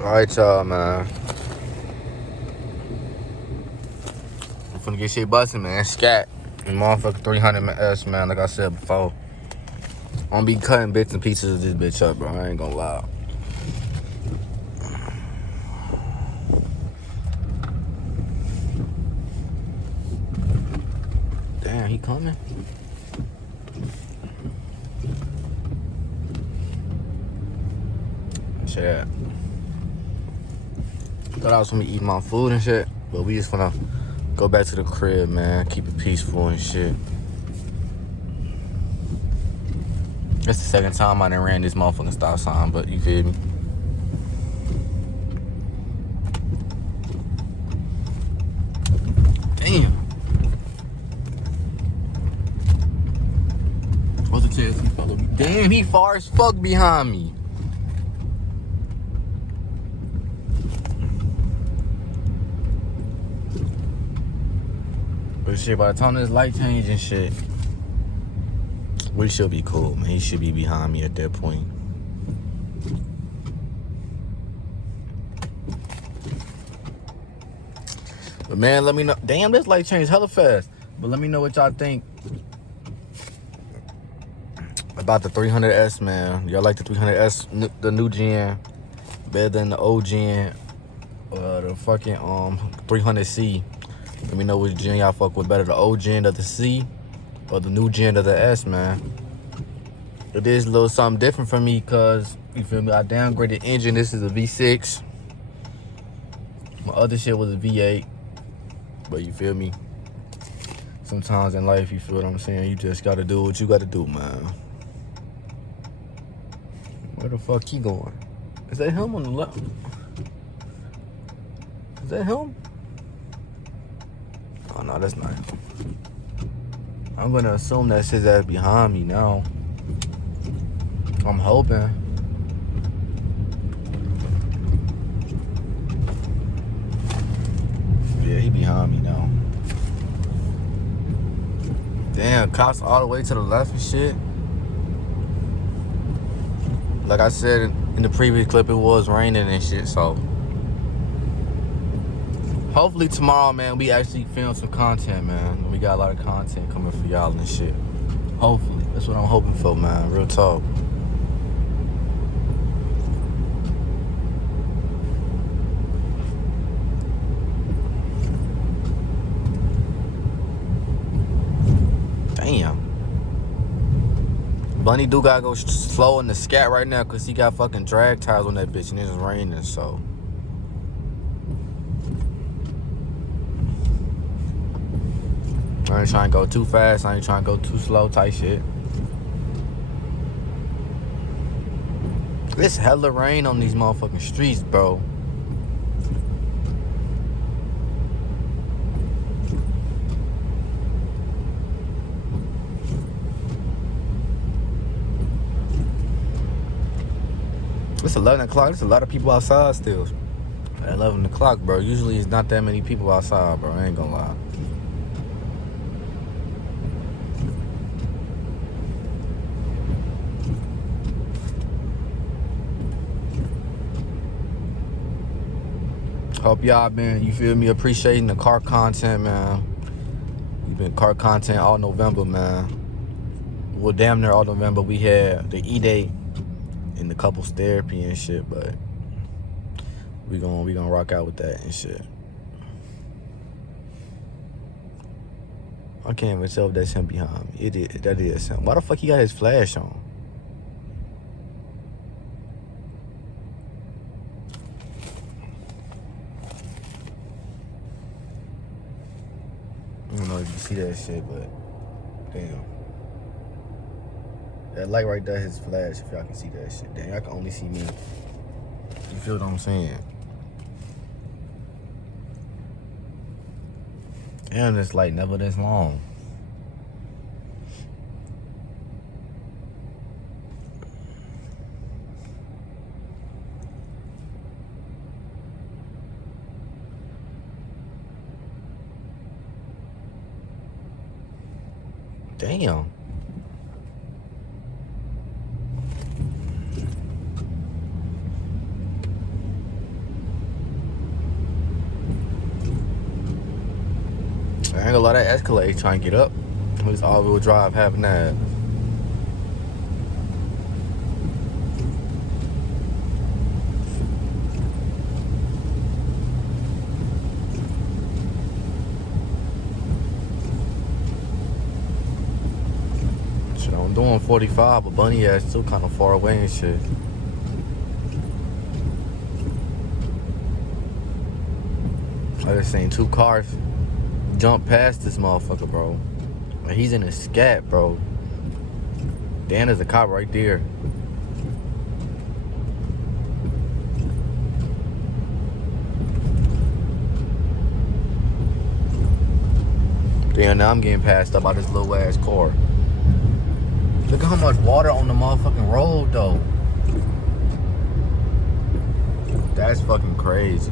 Alright, y'all, man. I'm finna get shit bustin', man. SCAT. The motherfucking 300s, man, like I said before. I'm gonna be cutting bits and pieces of this bitch up, bro. I ain't gonna lie. Damn, he coming? Shit. Thought I was gonna be eating my food and shit, but we just gonna go back to the crib, man. Keep it peaceful and shit. That's the second time I done ran this motherfucking stop sign, but you feel me? Damn. What's the chance he follow me? Damn, he far as fuck behind me. But shit, by the time this light change and shit, we should be cool, man. He should be behind me at that point. But man, let me know. Damn, this light changed hella fast. But let me know what y'all think about the 300s, man. Y'all like the 300s, the new gen, better than the old gen, the fucking 300C. Let me know which gen y'all fuck with better, the old gen of the C or the new gen of the S, man. It is a little something different for me because, you feel me, I downgraded engine. This is a V6. My other shit was a V8. But you feel me? Sometimes in life, you feel what I'm saying? You just gotta do what you gotta do, man. Where the fuck he going? Is that him on the left? Is that him? Oh, no, that's not him. I'm gonna assume that's his ass behind me now. I'm hoping. Yeah, he behind me now. Damn, cops all the way to the left and shit. Like I said in the previous clip, it was raining and shit, so hopefully tomorrow, man, we actually film some content, man. We got a lot of content coming for y'all and shit. Hopefully. That's what I'm hoping for, man. Real talk. Damn. Bunny do gotta go slow in the SCAT right now because he got fucking drag tires on that bitch and it's raining, so. I ain't trying to go too fast. I ain't trying to go too slow type shit. It's hella rain on these motherfucking streets, bro. It's 11 o'clock. There's a lot of people outside still. At 11 o'clock, bro. Usually it's not that many people outside, bro. I ain't gonna lie. Hope y'all been, you feel me, appreciating the car content, man. We've been car content all November, man. Well, damn near all November. We had the E-Day and the couples therapy and shit, but we gonna rock out with that and shit. I can't even tell if that's him behind me. That is him. Why the fuck he got his flash on? I don't know if you see that shit, but damn. That light right there is flash, if y'all can see that shit. Damn, y'all can only see me. You feel what I'm saying? Damn, this light never this long. Damn. ain't gonna let that Escalade trying to get up. At least all-wheel drive having that. Shit, I'm doing 45, but Bunny ass still kind of far away and shit. I just seen 2 cars jump past this motherfucker, bro. He's in a SCAT, bro. Dan, there's a cop right there. Damn, now I'm getting passed up by this little ass car. Look at how much water on the motherfucking road, though. That's fucking crazy.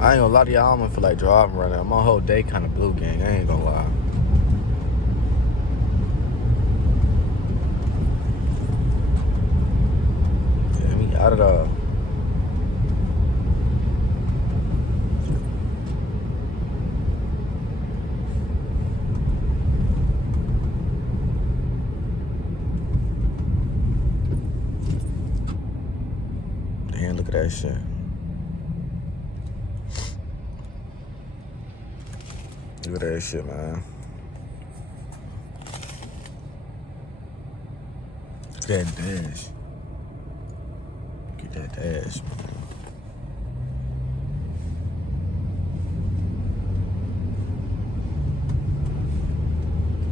I ain't gonna lie to y'all, I don't feel like driving right now. My whole day kind of blue, gang. I ain't gonna lie. Get me out of the... Damn, look at that shit. Look at that shit, man. Look at that dash. Get that dash, man.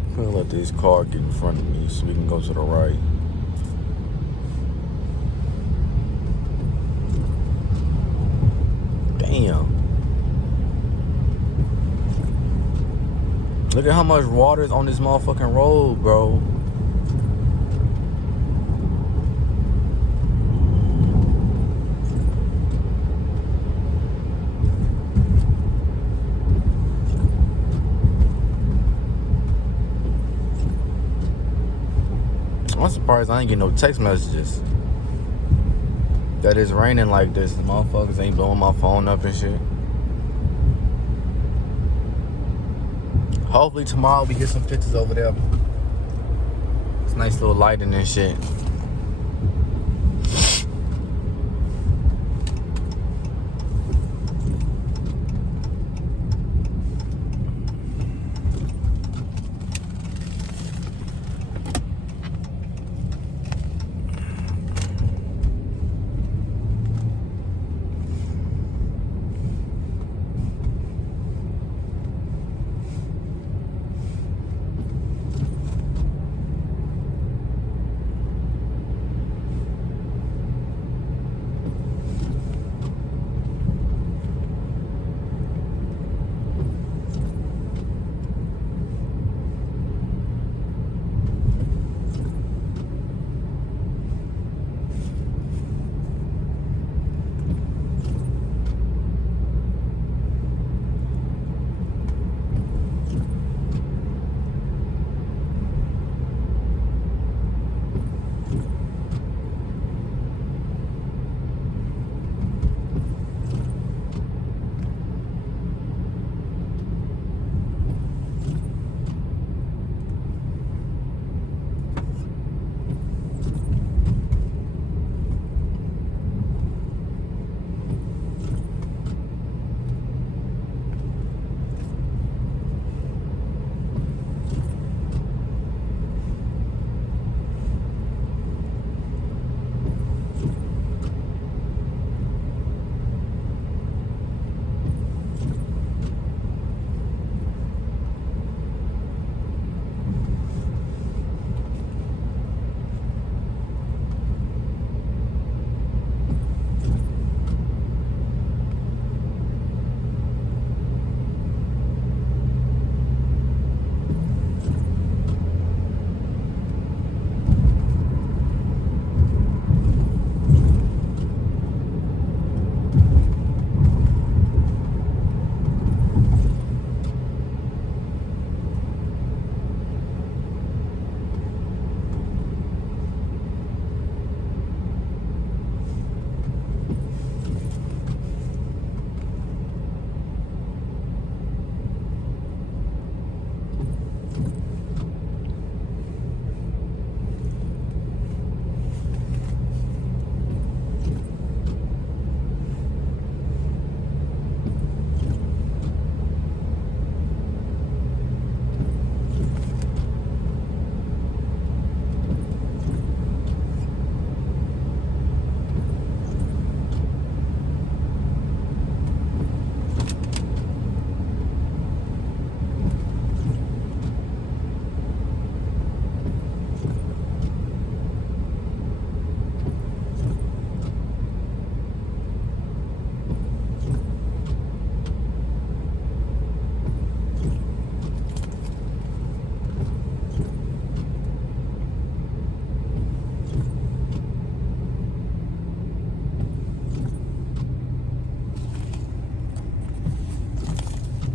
I'm gonna let this car get in front of me so we can go to the right. Damn. Look at how much water is on this motherfucking road, bro. I'm surprised I ain't getting no text messages that it's raining like this. The motherfuckers ain't blowing my phone up and shit. Hopefully tomorrow we get some pictures over there. It's nice little lighting and shit.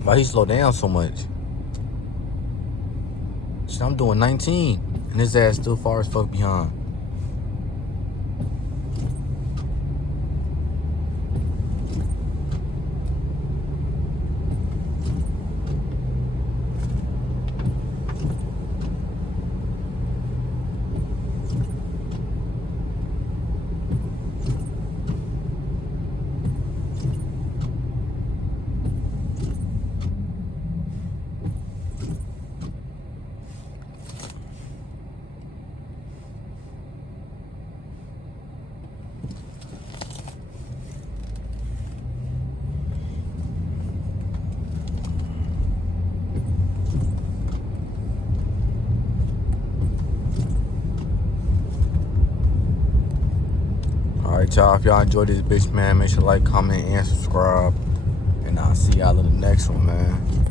Why he slow down so much? Shit, I'm doing 19, and his ass still far as fuck behind. Alright, y'all. If y'all enjoyed this bitch, man, make sure to like, comment, and subscribe. And I'll see y'all in the next one, man.